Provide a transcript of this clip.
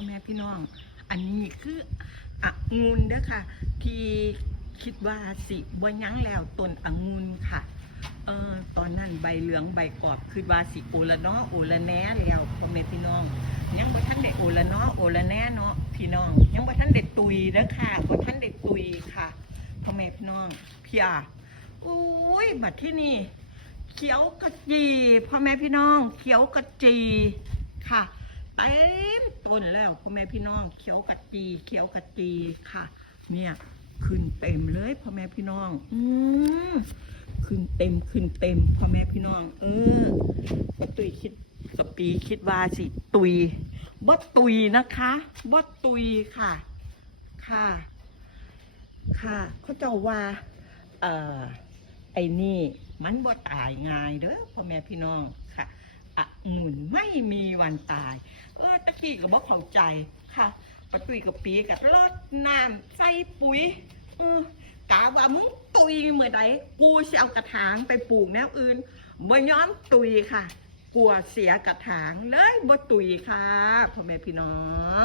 พ่อแม่พี่น้อง อันนี้คือองุนเด้อค่ะ ที่คิดว่าสิบ่ยั้งแล้วต้นองุนค่ะเออตอนนั้นใบเหลืองใบกรอบคือว่าสิโอละนาะโอละแน่แล้วพ่อแม่พี่น้อง ยังบ่ทันได้โอละนาะโอละแน่เนาะพี่น้อง ยังบ่ทันได้ตุยเด้อค่ะบ่ทันได้ตุยค่ะพ่อแม่พี่น้องพี่อาอุ้ยบัดที่นี่เขียวกระจีพ่อแม่พี่น้อง เขียวกระจีค่ะ เต็มต้นแล้วพ่อแม่พี่น้องเขียวกระจีเขียวกระจีค่ะ เนี่ยขึ้นเต็มเลยพ่อแม่พี่น้อง อืมขึ้นเต็มขึ้นเต็มพ่อแม่พี่น้อง เออตุยคิดสปีคิดว่าสิ ตุยบ่ตุยนะคะบ่ตุยค่ะ ค่ะ ค่ะเขาเจ้าว่า เอ่อไอ้นี่ มันบ่ตายง่ายเด้อพ่อแม่พี่น้องค่ะ หมุนไม่มีวันตาย เออตะกี้ก็บ่เข้าใจค่ะปะตุยกับปีกับรดน้ำใส่ปุ๋ยเออกาว่ามึงตุยเมื่อใดกูจะเอากระถางไปปลูกแนวอื่นบ่ย้อมตุยค่ะ กลัวเสียกระถางเลยบ่ตุยค่ะพ่อแม่พี่น้อง